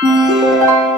Música